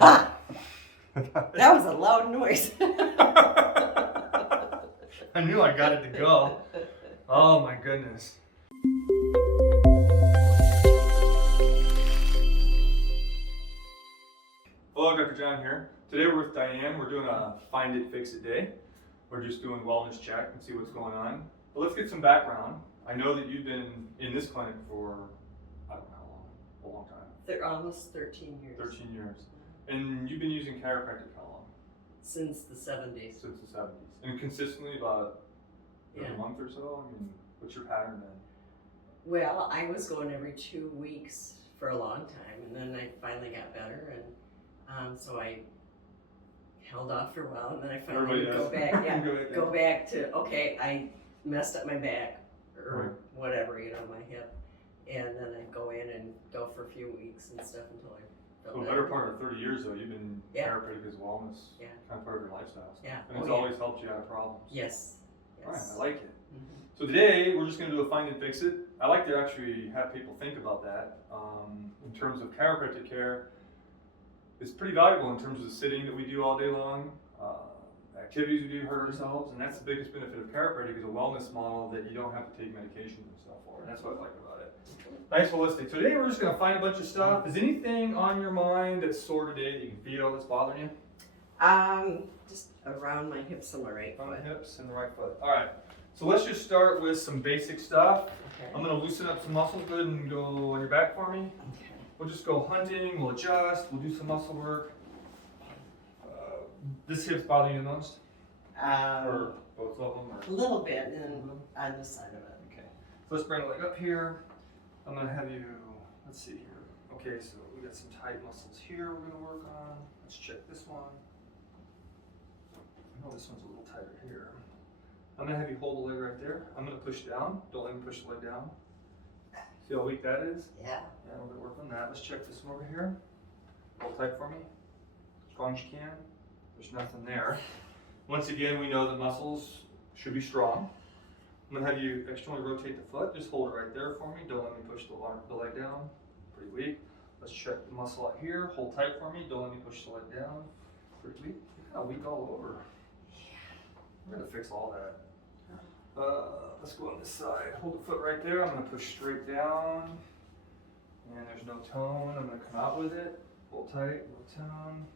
Ha! That was a loud noise. I knew I got it to go. Oh my goodness. Hello, Dr. John here. Today we're with Diane. We're doing a Find It, Fix It day. We're just doing wellness check and see what's going on. But let's get some background. I know that you've been in this clinic for, I don't know how long, a long time. Almost 13 years. 13 years. And you've been using chiropractic how long? Since the 70s. Since the 70s. And consistently about a month or so? I mean, what's your pattern then? Well, I was going every 2 weeks for a long time, and then I finally got better, and so I held off for a while, and then I finally go back. Yeah, go back to, okay, I messed up my back or whatever, my hip, and then I go in and go for a few weeks and stuff until I felt So the better part of 30 years though, you've been chiropractic as wellness, kind of part of your lifestyle. So. Yeah. And it's always helped you out of problems. Yes. All right, I like it. So today, we're just going to do a Find and Fix It. I like to actually have people think about that. In terms of chiropractic care, it's pretty valuable in terms of the sitting that we do all day long, activities we do hurt ourselves, and that's the biggest benefit of chiropractic is a wellness model that you don't have to take medications and stuff for, and that's what I like about it. Nice holistic. So today we're just going to find a bunch of stuff. Is anything on your mind that's sore today that you can feel that's bothering you? Just around my hips and my right foot. On the hips and the right foot. All right. So let's just start with some basic stuff. Okay. I'm going to loosen up some muscles. Go ahead and go on your back for me. Okay. We'll just go hunting. We'll adjust. We'll do some muscle work. This hip's bothering you the most? Or both of them? Or? A little bit, and on this side of it. Okay. So let's bring the leg up here. I'm going to have you, let's see here. Okay, so we got some tight muscles here we're going to work on. Let's check this one. I know this one's a little tighter here. I'm going to have you hold the leg right there. I'm going to push down. Don't let me push the leg down. See how weak that is? Yeah. Yeah, we're going to work on that. Let's check this one over here. Hold tight for me. As strong as you can. There's nothing there. Once again, we know that muscles should be strong. I'm going to have you externally rotate the foot. Just hold it right there for me. Don't let me push the leg down. Pretty weak. Let's check the muscle out here. Hold tight for me. Don't let me push the leg down. Pretty weak. You're kind of weak all over. We're going to fix all that. Let's go on this side. Hold the foot right there. I'm going to push straight down. And there's no tone. I'm going to come out with it. Hold tight, no tone.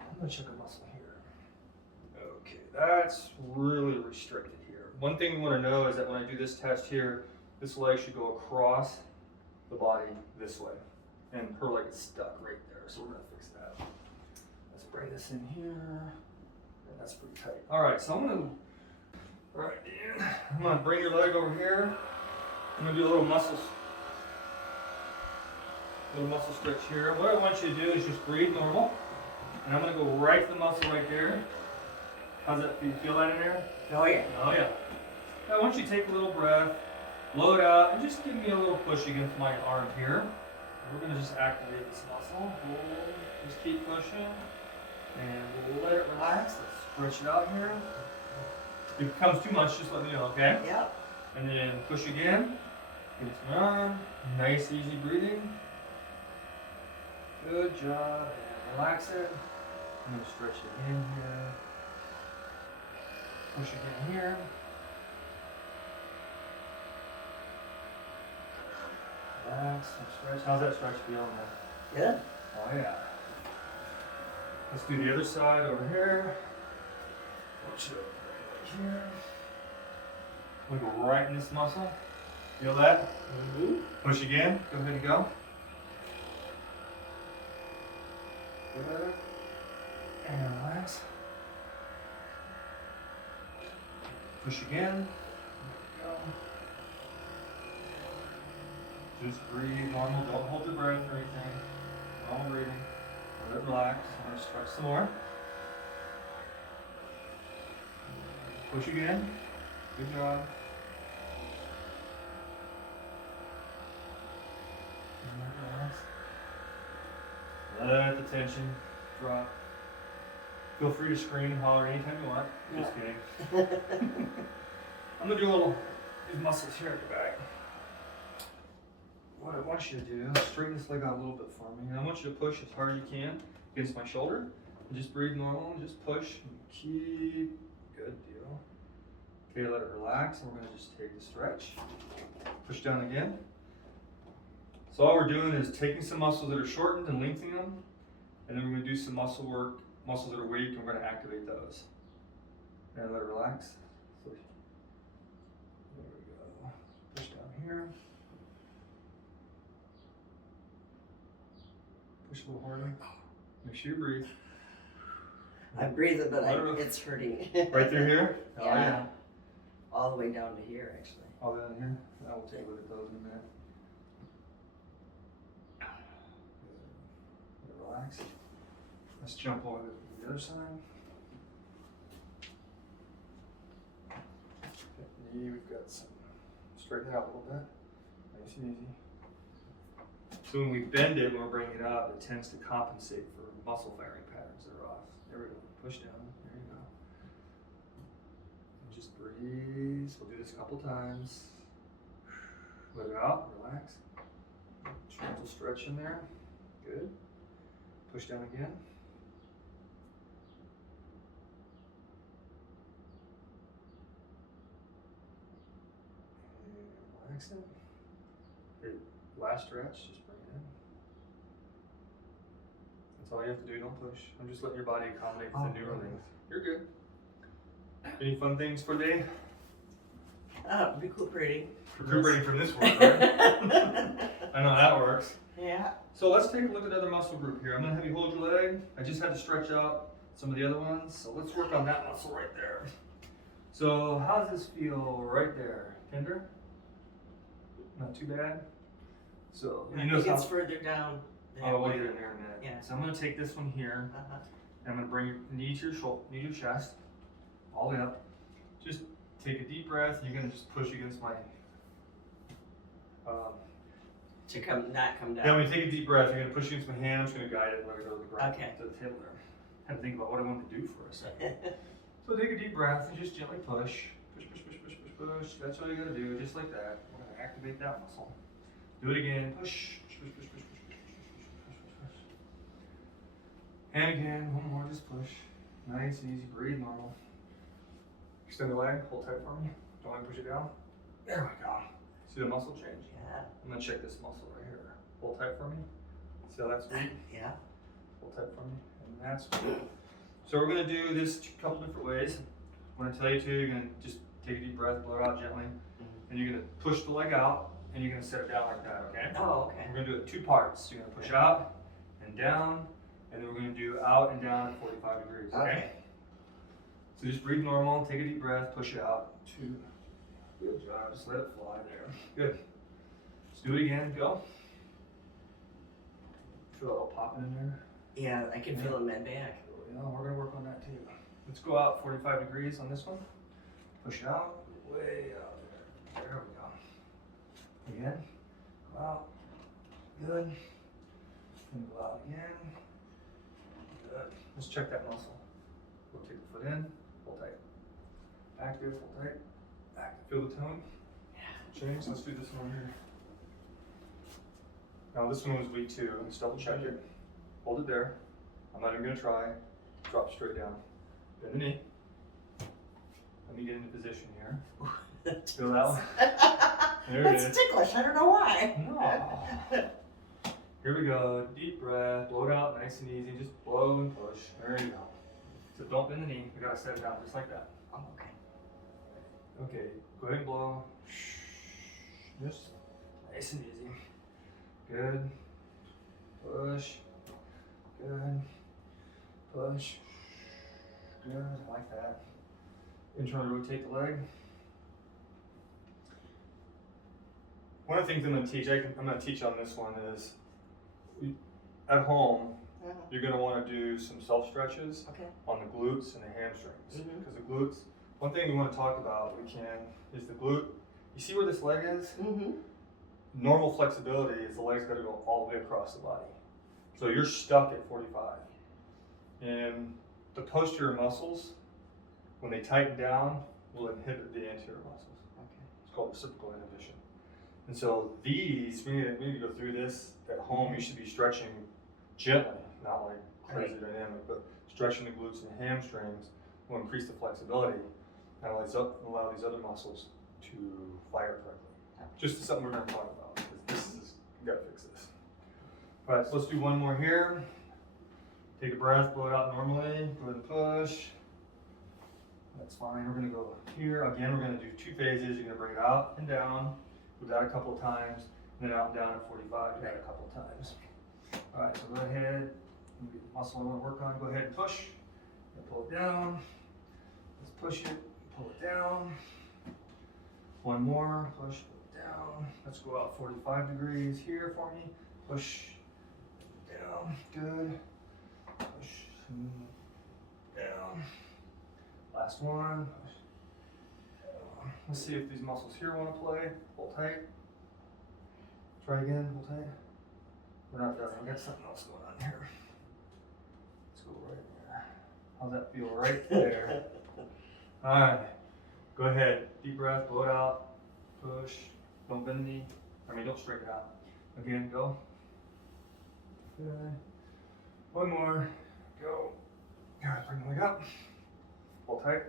I'm going to check a muscle here. Okay, that's really restricted here. One thing we want to know is that when I do this test here, this leg should go across the body this way. And her leg is stuck right there. So we're going to fix that. Let's bring this in here. That's pretty tight. All right, so I'm gonna bring your leg over here. I'm gonna do a little muscle stretch here. What I want you to do is just breathe normal, and I'm gonna go right to the muscle right there. How's that? Do you feel that in there? Oh yeah. Oh yeah. Now I want you to take a little breath, blow it out, and just give me a little push against my arm here. We're gonna just activate this muscle. Hold, just keep pushing, and we'll let it relax. Let's stretch it out here. If it becomes too much, just let me know, okay? Yep. And then push again. Into my arm. Nice, easy breathing. Good job. And relax it. I'm going to stretch it again here. Push again here. Relax and stretch. How's that stretch feel now? Good. Oh yeah. Let's do the other side over here. Watch it over right here. We go right in this muscle. Feel that? Mm-hmm. Push again. Go ahead and go. Good. And relax. Push again. Go. Just breathe normal. Don't hold the breath or anything. Normal breathing. Let it relax. I'm going to stretch some more. Push again. Good job. Let the tension drop. Feel free to scream and holler anytime you want. Just kidding. I'm going to do a little, these muscles here at the back. what I want you to do, straighten this leg out a little bit for me. And I want you to push as hard as you can against my shoulder. And just breathe normal and just push and keep. Good deal. Okay, let it relax. And we're going to just take the stretch. Push down again. So all we're doing is taking some muscles that are shortened and lengthening them. And then we're going to do some muscle work, muscles that are weak, and we're going to activate those. And let it relax. So, there we go. Push down here. Push a little harder. Make sure you breathe. I'm breathing, but it's hurting. Right through here? Yeah. Oh, yeah. All the way down to here, actually. All the way down here? I will take a look at those in a minute. Good. Relax. Let's jump over to the other side. Knee, we've got some. Straighten it out a little bit. Nice and easy. So when we bend it, when we're bringing it up, it tends to compensate for muscle firing patterns that are off. There we go. Push down. There you go. And just breathe. We'll do this a couple times. Let it out. Relax. Gentle stretch in there. Good. Push down again. And relax it. Good. Last stretch. Just bring it in. That's all you have to do. Don't push. I'm just letting your body accommodate for the newer things. You're good. Any fun things for the day? Recuperating. Recuperating from this work, right? I know how that works. Yeah. So let's take a look at another muscle group here. I'm going to have you hold your leg. I just had to stretch out some of the other ones. So let's work on that muscle right there. So how does this feel right there? Tender? Not too bad? So I think it's further down. Oh, we'll get in there in a minute. Yeah. So I'm going to take this one here. And I'm going to bring your knee to your shoulder, knee to your chest, all the way up. Just take a deep breath. You're going to just push against my. To not come down. Yeah, when you take a deep breath, you're going to push against my hand. I'm just going to guide it, let it go to the ground. Okay. To the table there. I had to think about what I wanted to do for a second. So take a deep breath and just gently push. Push, push, push, push, push, push. That's all you got to do, just like that. We're going to activate that muscle. Do it again. Push, push, push, push, push, push, push, push, push, push, push. And again, one more, just push. Nice and easy, breathe normal. Extend the leg, hold tight for me. Don't let me push it down. There we go. See the muscle change? Yeah. I'm gonna check this muscle right here. Hold tight for me. See how that's weak? Yeah. Hold tight for me. And that's weak. So we're gonna do this a couple different ways. When I tell you to, you're gonna just take a deep breath, blow it out gently. And you're gonna push the leg out and you're gonna set it down like that, okay? Oh, okay. We're gonna do it 2 parts. You're gonna push out and down, and then we're gonna do out and down at 45 degrees, okay? So just breathe normal, take a deep breath, push it out. 2. Good job, just let it fly there. Good. Let's do it again, go. Feel it all popping in there? Yeah, I can feel it in my back. Yeah, we're gonna work on that too. Let's go out 45 degrees on this one. Push out, way out there. There we go. Again, go out. Good. And go out again. Good. Let's check that muscle. Rotate the foot in, hold tight. Active, hold tight. Active. Feel the tone? Yeah. Change. Let's do this one here. Now this one was weak too. Let's double check it. Hold it there. I'm not even gonna try. Drop straight down. Bend the knee. Let me get into position here. Feel that one? There it is. That's ticklish. I don't know why. No. Here we go. Deep breath. Blow it out nice and easy. Just blow and push. There you go. So don't bend the knee. We gotta set it down just like that. Oh, okay. Okay. Go ahead and blow. Just nice and easy. Good. Push. Good. Push. Good. Like that. Internally rotate the leg. One of the things I'm going to teach, I'm going to teach on this one is, at home, you're going to want to do some self-stretches on the glutes and the hamstrings. Because the glutes, one thing we want to talk about, is the glute. You see where this leg is? Normal flexibility is the leg's got to go all the way across the body. So you're stuck at 45. And the posterior muscles, when they tighten down, will inhibit the anterior muscles. It's called reciprocal inhibition. And so these, we need to go through this at home. You should be stretching gently, not like crazy dynamic, but stretching the glutes and hamstrings will increase the flexibility and allow these other muscles to fire correctly. Just something we're going to talk about, because you got to fix this. All right, so let's do one more here. Take a breath, blow it out normally, go ahead and push. That's fine. We're going to go here. Again, we're going to do 2 phases. You're going to bring it out and down, do that a couple of times, and then out and down at 45, do that a couple of times. All right, so go ahead. Get the muscle I want to work on. Go ahead and push. And pull it down. Let's push it. Pull it down. One more. Push. Pull it down. Let's go out 45 degrees here for me. Push. Down. Good. Push. Down. Last one. Push. Down. Let's see if these muscles here want to play. Hold tight. Try again. Hold tight. We're not done. We got something else going on here. Let's go right there. How's that feel? Right there. All right. Go ahead. Deep breath. Blow it out. Push. Don't bend the knee. Don't straighten it out. Again. Go. Good. One more. Go. All right. Bring the leg up. Hold tight.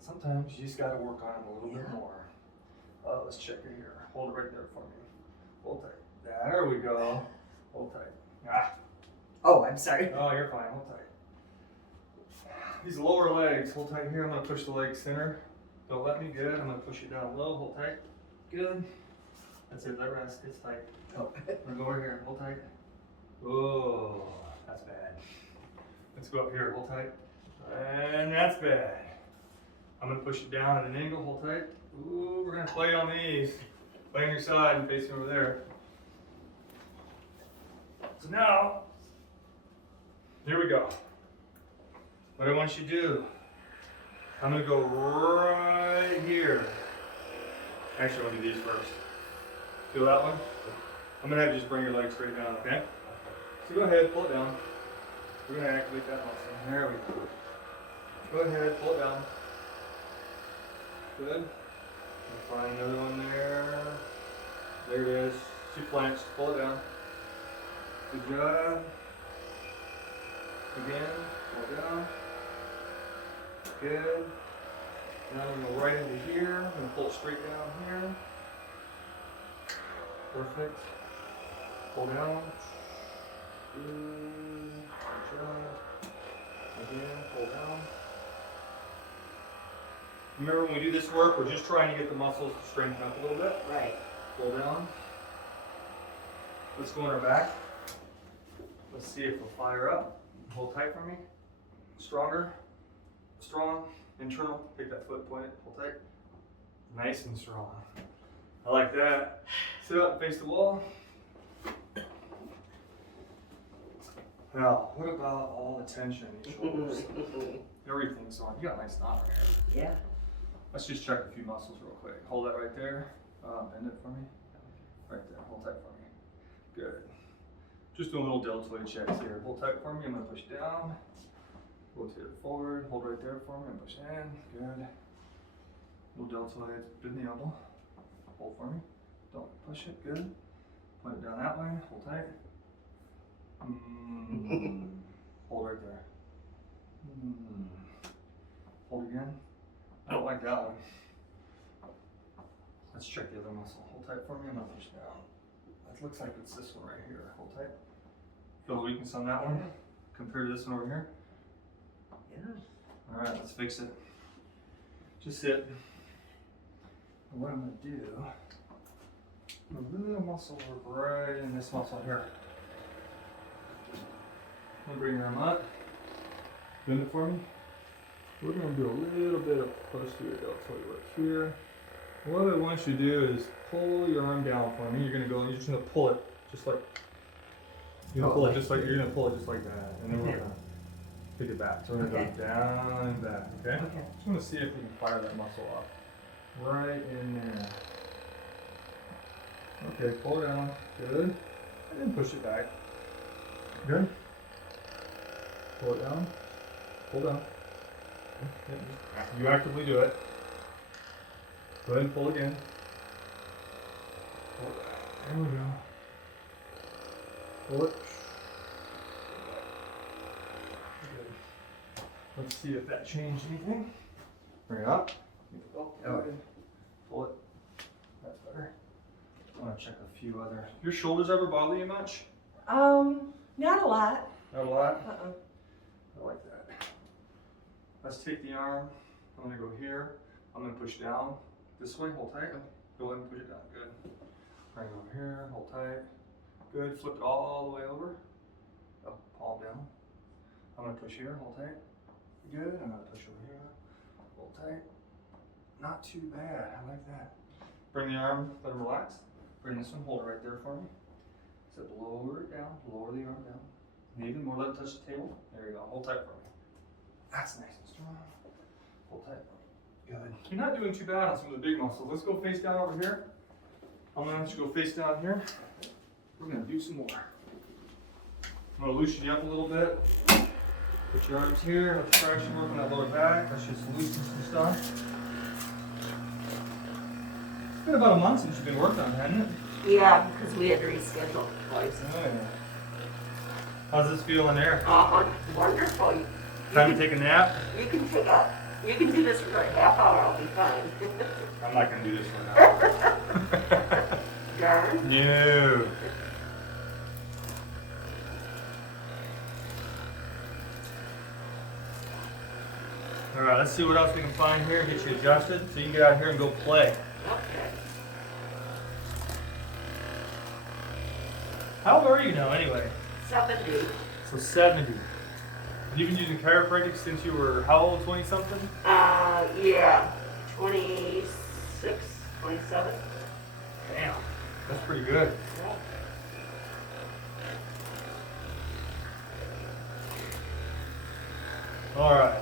Sometimes you just got to work on them a little bit more. Let's check it here. Hold it right there for me. Hold tight. There we go. Hold tight. Ah. Oh, I'm sorry. Oh, you're fine. Hold tight. These lower legs, hold tight here. I'm going to push the leg center. Don't let me. Good. I'm going to push it down low. Hold tight. Good. That's it. Let rest. It's tight. Oh. I'm going to go over here. Hold tight. Oh, that's bad. Let's go up here. Hold tight. And that's bad. I'm going to push it down at an angle. Hold tight. Ooh, we're going to play on these. Lay on your side and facing over there. So now, here we go. What I want you to do, I'm going to go right here. Actually, I want to do these first. Feel that one? I'm going to have you just bring your legs straight down, okay? So go ahead, pull it down. We're going to activate that muscle. There we go. Go ahead, pull it down. Good. Find another one there. There it is. 2 planks. Pull it down. Good job. Again. Pull down. Good. Now we're going to go right into here. I'm going to pull it straight down here. Perfect. Pull down. Good job. Again. Pull down. Remember, when we do this work, we're just trying to get the muscles to strengthen up a little bit. Right. Pull down. Let's go on our back. Let's see if we'll fire up. Hold tight for me. Stronger. Strong. Internal. Take that foot, point it. Hold tight. Nice and strong. I like that. Sit up and face the wall. Now, what about all the tension in your shoulders? Everything's on. You got a nice knot right here. Yeah. Let's just check a few muscles real quick. Hold that right there. Bend it for me. Right there. Hold tight for me. Good. Just doing little deltoid checks here. Hold tight for me. I'm going to push down. Rotate it forward. Hold right there for me. And push in. Good. Little deltoids. Bend the elbow. Hold for me. Don't push it. Good. Point it down that way. Hold tight. Hold right there. Hold again. I don't like that one. Let's check the other muscle. Hold tight for me. I'm going to push down. It looks like it's this one right here. Hold tight. Feel the weakness on that one compared to this one over here? Yeah. All right, let's fix it. Just sit. And what I'm going to do, I'm going to move the muscle work right in this muscle here. I'm going to bring your arm up. Bend it for me. We're going to do a little bit of posterior deltoid work here. What I want you to do is pull your arm down for me. You're going to go, you're just going to pull it just like, you're going to pull it just like, you're going to pull it just like that. And then we're going to take it back. So we're going to go down and back, okay? Just want to see if we can fire that muscle up. Right in there. Okay, pull it down. Good. And then push it back. Good. Pull it down. Pull down. You actively do it. Go ahead and pull again. There we go. Pull it. Good. Let's see if that changed anything. Bring it up. Oh, good. Pull it. That's better. I want to check a few other. Your shoulders ever bother you much? Not a lot. Not a lot? I like that. Let's take the arm. I'm going to go here. I'm going to push down. This way, hold tight. Go ahead and push it down. Good. Bring it over here, hold tight. Good. Flip it all the way over. Oh, palm down. I'm going to push here, hold tight. Good. I'm going to push over here. Hold tight. Not too bad. I like that. Bring the arm, let it relax. Bring this one, hold it right there for me. So lower it down, lower the arm down. And even more, let it touch the table. There you go. Hold tight for me. That's nice and strong. Hold tight for me. Good. You're not doing too bad on some of the big muscles. Let's go face down over here. I'm going to have you go face down here. We're going to do some more. I'm going to loosen you up a little bit. Put your arms here. Let the traction work on that lower back. Let's just loosen some stuff. It's been about a month since you've been working on it, hasn't it? Yeah, because we had to reschedule twice. Oh, yeah. How's this feel in there? Wonderful. Time to take a nap? You can do this for a half hour, I'll be fine. I'm not going to do this for an hour. Darn. No. All right, let's see what else we can find here. Get you adjusted so you can get out here and go play. Okay. How old are you now, anyway? 70. So 70. You've been using chiropractic since you were how old? 20 something? Yeah. 26, 27. Damn, that's pretty good. Yeah. All right,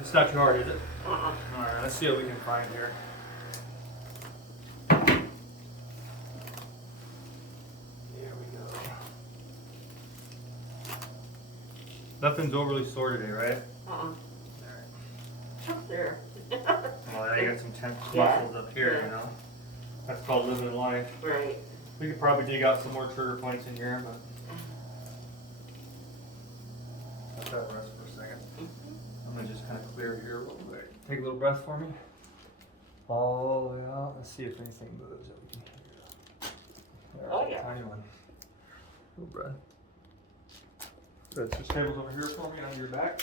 it's not too hard, is it? Uh-uh. All right, let's see what we can find here. There we go. Nothing's overly sore today, right? Uh-uh. All Up there. right. Well, you got some tense Yeah. muscles up here, Yeah. you know. That's called living life. Right. We could probably dig out some more trigger points in here, but let that rest for a second. I'm gonna just kind of clear here real quick. Take a little breath for me. All the way out. Let's see if anything moves that we can hear. There, Oh, yeah. Tiny one. Little breath. Good. Switch tables over here for me on your back.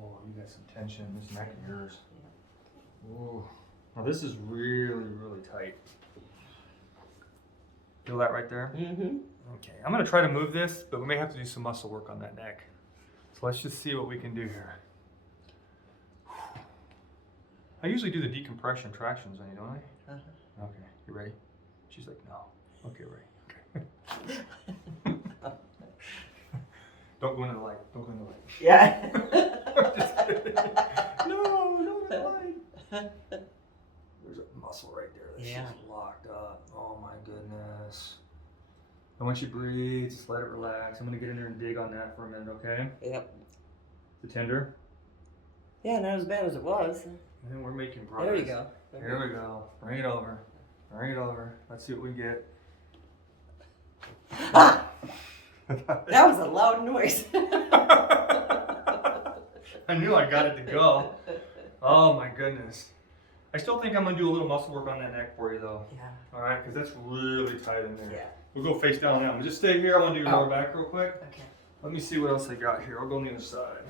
Oh, you got some tension in this neck of yours. Ooh. Now this is really, really tight. Feel that right there? Mm-hmm. Okay, I'm gonna try to move this, but we may have to do some muscle work on that neck. So let's just see what we can do here. I usually do the decompression tractions on you, don't I? Uh-huh. Okay, you ready? She's like, no. Okay, ready. Okay. Don't go into the light. Don't go into the light. Yeah. Just kidding. No, the light. There's a muscle right there that's Yeah. just locked up. Oh my goodness. And once you breathe, just let it relax. I'm gonna get in there and dig on that for a minute, okay? Yep. The tender. Yeah, not as bad as it was. And we're making progress. There you go. Here we go. Bring it over. Bring it over. Let's see what we get. Ah! That was a loud noise. I knew I got it to go. Oh my goodness. I still think I'm gonna do a little muscle work on that neck for you though. Yeah. All right, because that's really tight in there. Yeah. We'll go face down on that one. Just stay here. I want to do your lower back real quick. Okay. Let me see what else I got here. I'll go on the other side.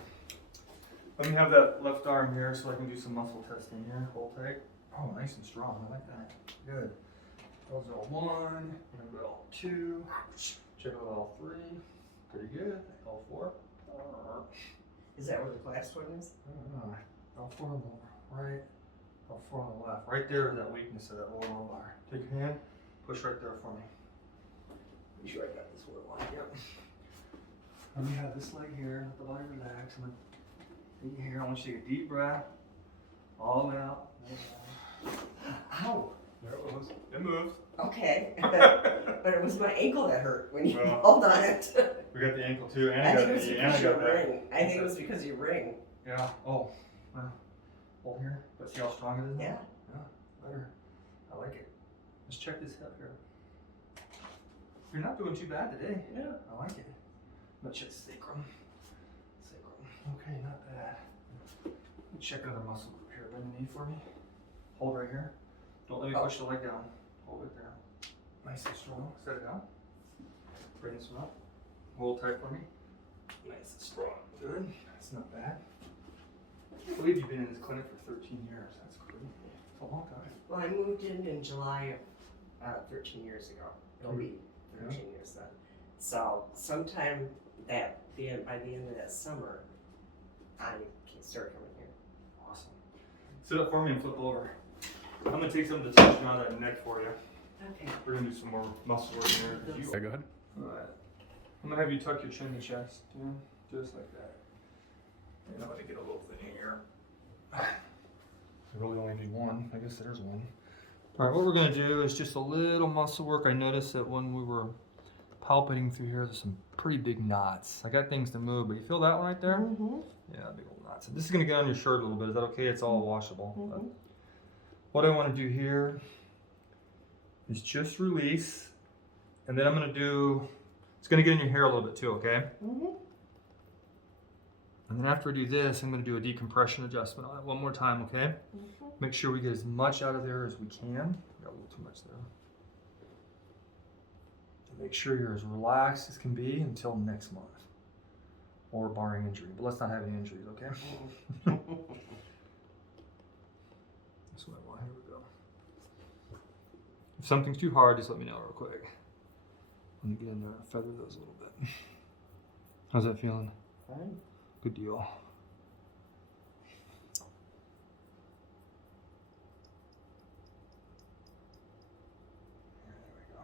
Let me have that left arm here so I can do some muscle testing here. Hold tight. Oh, nice and strong. I like that. Good. Those are all one. I'm gonna go all two. Check out all three. Pretty good. All four. Is that where the last one is? All four on the right. All four on the left. Right there is that weakness of that lower lumbar. Take your hand. Push right there for me. Be sure I got this one line. Yep. Let me have this leg here. Let the body relax. I'm gonna be here. I want you to take a deep breath. All the way out. Ow. There it was. It moved. Okay. But but it was my ankle that hurt when you Well, pulled on it. We got the ankle too, and I I think got it was the knee, and because I of your got that. ring. I think it was because of your ring. Yeah. Oh. Hold here. But see how strong it is? Yeah. Yeah. Better. I like it. Let's check this hip here. You're not doing too bad today. Yeah. I like it. Let's check sacrum. Okay, not bad. Let's check another muscle group here. Bend the knee for me. Hold right here. Don't let me push the leg down. Hold it there. Nice and strong. Set it down. Bring this one up. Hold tight for me. Nice and strong. Good. That's not bad. I believe you've been in this clinic for 13 years. That's crazy. It's a long time. Well, I moved in July of 13 years ago. It'll be 13 years then. So sometime by the end of that summer, I can start coming here. Awesome. Sit up for me and flip over. I'm gonna take some of the tension out of that neck for you. Okay. We're gonna do some more muscle work in here. Okay, go ahead. Alright. I'm gonna have you tuck your chin to chest, just like that. And I'm gonna get a little thing here. I really only need one. I guess there's one. Alright, what we're gonna do is just a little muscle work. I noticed that when we were palpating through here, there's some pretty big knots. I got things to move, but you feel that one right there? Mm-hmm. Yeah, big old knots. This is gonna get on your shirt a little bit. Is that okay? It's all washable. Mm-hmm. What I want to do here is just release, and then I'm going to do, it's going to get in your hair a little bit too, okay? Mm-hmm. And then after I do this, I'm going to do a decompression adjustment on it one more time, okay? Mm-hmm. Make sure we get as much out of there as we can. Got a little too much there. So make sure you're as relaxed as can be until next month, or barring injury. But let's not have any injuries, okay? That's what I want. Here we go. If something's too hard, just let me know real quick. Let me get in there and feather those a little bit. How's that feeling? Fine. Good deal.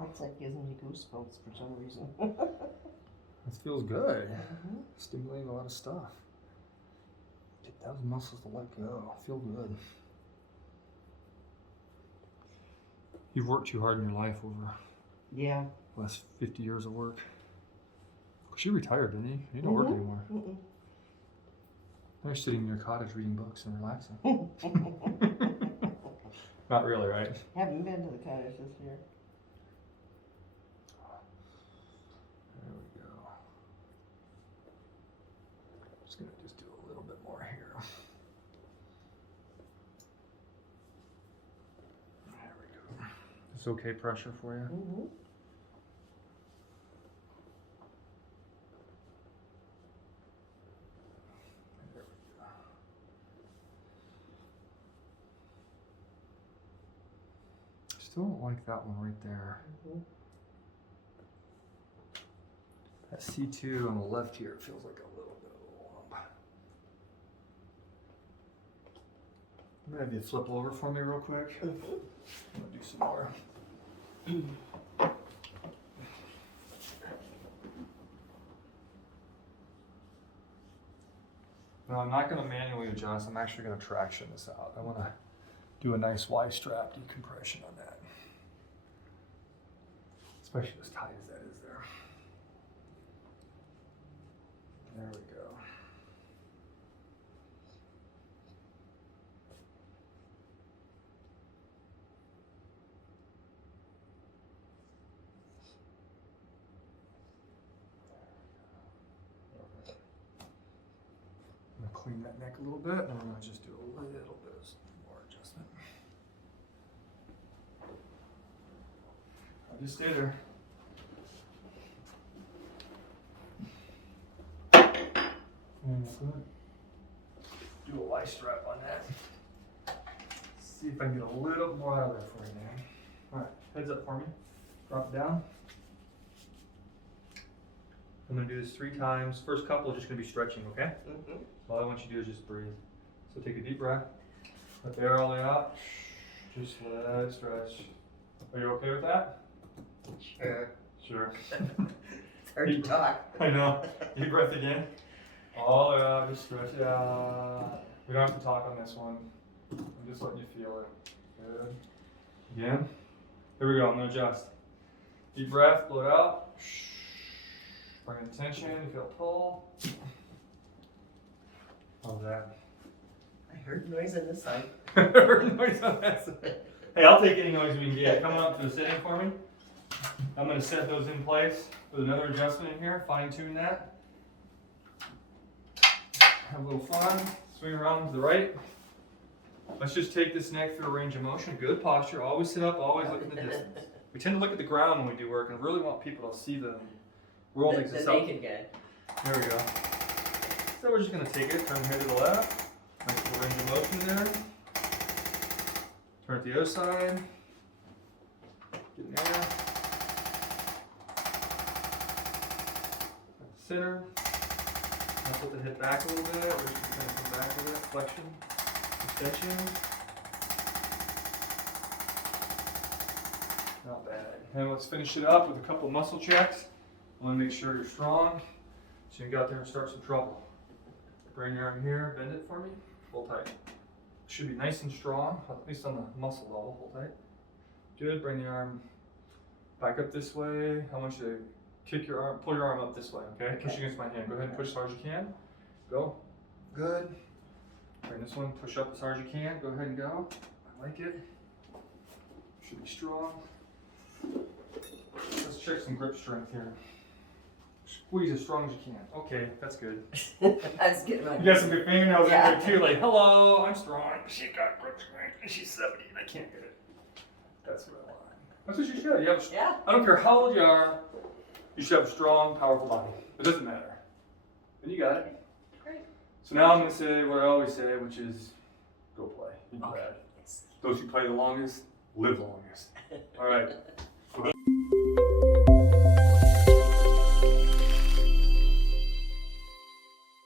It's like giving me goosebumps for some reason. This feels good. Mm-hmm. Stimulating a lot of stuff. Get those muscles to let go. Feel good. You've worked too hard in your life over Yeah. the last 50 years of work. She retired, didn't you? You don't work anymore. Mm-mm. Now you're sitting in your cottage reading books and relaxing. Not really, right? Haven't been to the cottage this year. There we go. Just gonna do a little bit more here. There we go. It's okay pressure for you? Mm-hmm. There we go. Still don't like that one right there. Mm-hmm. That C2 on the left here feels like a little bit of a lump. I'm gonna have you flip over for me real quick. Mm-hmm. I'm gonna do some more. No, I'm not gonna manually adjust. I'm actually gonna traction this out. I wanna do a nice Y-strap decompression on that. Especially as tight as that is there. There we go. I'm gonna clean that neck a little bit, and I'm gonna just do a little bit of more adjustment. I'll just stay there. And do a Y strap on that. See if I can get a little more out of there for you, man. Alright, heads up for me. Drop it down. I'm gonna do this 3 times. First couple is just gonna be stretching, okay? Mm-hmm. All I want you to do is just breathe. So take a deep breath. Let the air all the way out. Just let it stretch. Are you okay with that? Sure. Sure. It's hard to talk. I know. Deep breath again. All the way out, just stretch it out. We don't have to talk on this one. I'm just letting you feel it. Good. Again. Here we go, I'm gonna adjust. Deep breath, blow it out. Bring in tension, you feel pull. How's that? I heard noise on this side. Heard noise on that side. Hey, I'll take any noise we can get. Come on up to the sitting for me. I'm going to set those in place with another adjustment in here, fine tune that. Have a little fun, swing around to the right. Let's just take this neck through a range of motion. Good posture, always sit up, always look at the distance. We tend to look at the ground when we do work and really want people to see the world exists. The naked guy. There we go. So we're just going to take it, turn the head to the left. Nice little range of motion there. Turn it to the other side. Get in there. Center. Now put the head back a little bit. We're just going to come back a little bit. Flexion. Extension. Not bad. And let's finish it up with a couple muscle checks. I want to make sure you're strong. So you can go out there and start some trouble. Bring your arm here, bend it for me. Hold tight. Should be nice and strong, at least on the muscle level. Hold tight. Good. Bring the arm back up this way. I want you to kick your arm, pull your arm up this way, okay? Push against my hand. Go ahead and push as hard as you can. Go. Good. Bring this one, push up as hard as you can. Go ahead and go. I like it. Should be strong. Let's check some grip strength here. Squeeze as strong as you can. Okay, that's good. I was getting my. You got some good fingernails in there too, like, hello, I'm strong. She got grip strength and she's 70 and I can't get it. That's what I want. That's what you should. You have Yeah. I don't care how old you are, you should have a strong, powerful body. It doesn't matter. And you got it. Great. So now I'm going to say what I always say, which is go play. You do Okay. that. Those who play the longest, live the longest. All right.